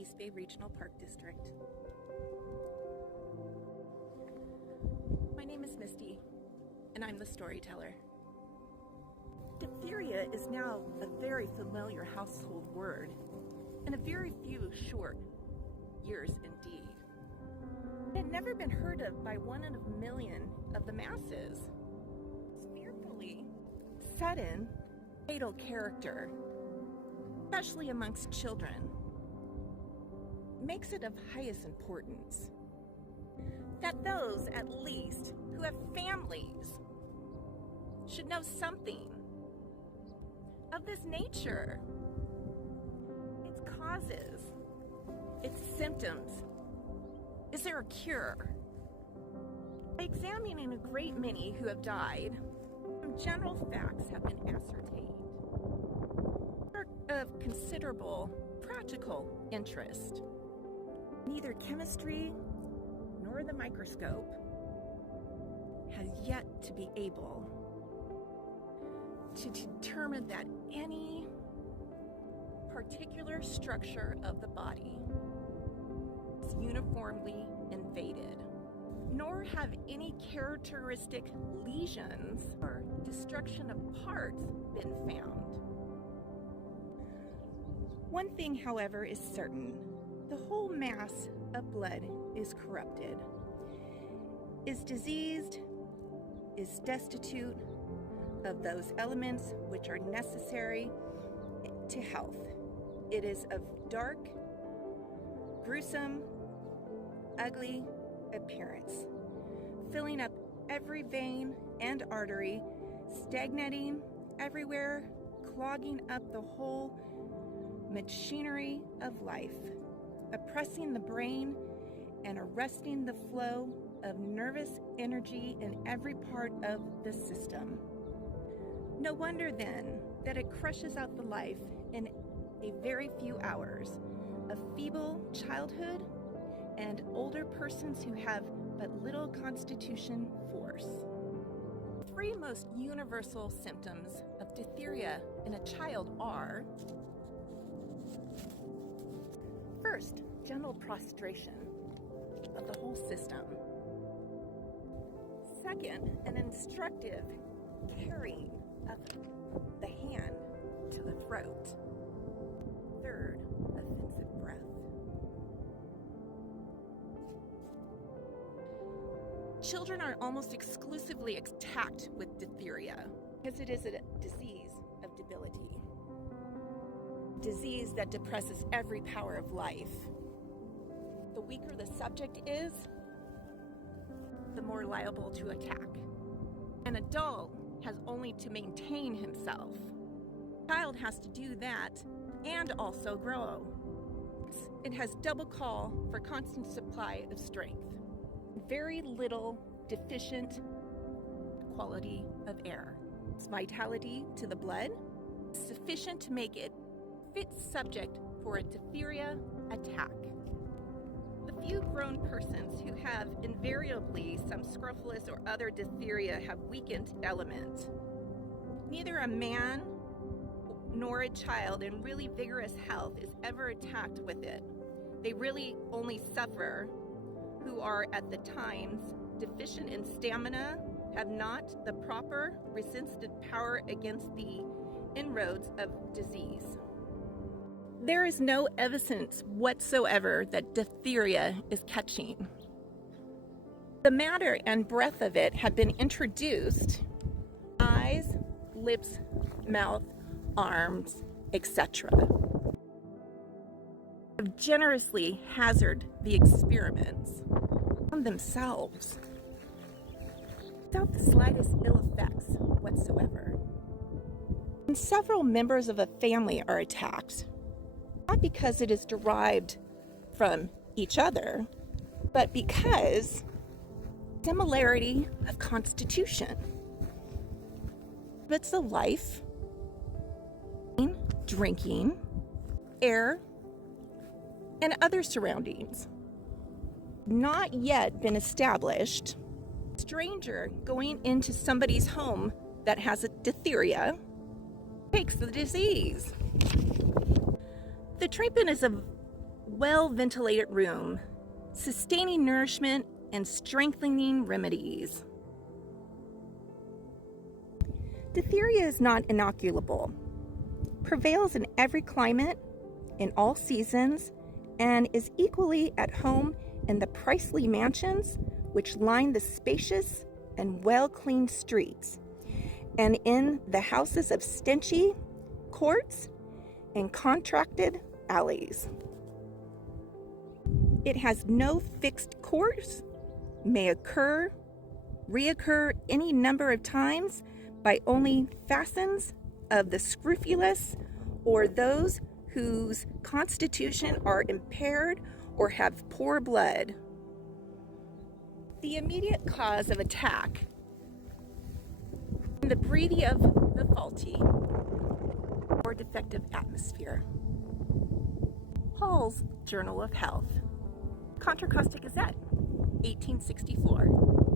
East Bay Regional Park District. My name is Misty, and I'm the storyteller. Diphtheria is now a very familiar household word, and a very few short years indeed. It had never been heard of by 1 in a million of the masses. Its fearfully sudden, fatal character, especially amongst children, makes it of highest importance that those, at least, who have families should know something of this nature, its causes, its symptoms. Is there a cure? By examining a great many who have died, some general facts have been ascertained of considerable practical interest. Neither chemistry nor the microscope has yet to be able to determine that any particular structure of the body is uniformly invaded, nor have any characteristic lesions or destruction of parts been found. One thing, however, is certain. The whole mass of blood is corrupted, is diseased, is destitute of those elements which are necessary to health. It is of dark, gruesome, ugly appearance, filling up every vein and artery, stagnating everywhere, clogging up the whole machinery of life, oppressing the brain and arresting the flow of nervous energy in every part of the system. No wonder then that it crushes out the life in a very few hours of feeble childhood and older persons who have but little constitution force. The 3 most universal symptoms of diphtheria in a child are: first, general prostration of the whole system. Second, an instructive carrying of the hand to the throat. Third, offensive breath. Children are almost exclusively attacked with diphtheria because it is a disease of debility. Disease that depresses every power of life. The weaker the subject is, the more liable to attack. An adult has only to maintain himself. A child has to do that and also grow. It has double call for constant supply of strength. Very little deficient quality of air. Its vitality to the blood is sufficient to make it fit subject for a diphtheria attack. The few grown persons who have invariably some scrofulous or other diphtheria have weakened element. Neither a man nor a child in really vigorous health is ever attacked with it. They really only suffer who are at the times deficient in stamina, have not the proper resistant power against the inroads of disease. There is no evidence whatsoever that diphtheria is catching. The matter and breadth of it have been introduced: eyes, lips, mouth, arms, etc. Have generously hazarded the experiments on themselves without the slightest ill effects whatsoever. And several members of a family are attacked, not because it is derived from each other, but because similarity of constitution. It's the life, drinking, air, and other surroundings. Not yet been established. Stranger going into somebody's home that has a diphtheria takes the disease. The treatment is a well-ventilated room, sustaining nourishment and strengthening remedies. Diptheria is not inoculable, prevails in every climate, in all seasons, and is equally at home in the pricely mansions which line the spacious and well-cleaned streets, and in the houses of stenchy courts and contracted alleys. It has no fixed course, may reoccur any number of times by only fashions of the scrofulous or those whose constitution are impaired or have poor blood. The immediate cause of attack, the breeding of the faulty or defective atmosphere. Hall's Journal of Health, Contra Costa Gazette, 1864.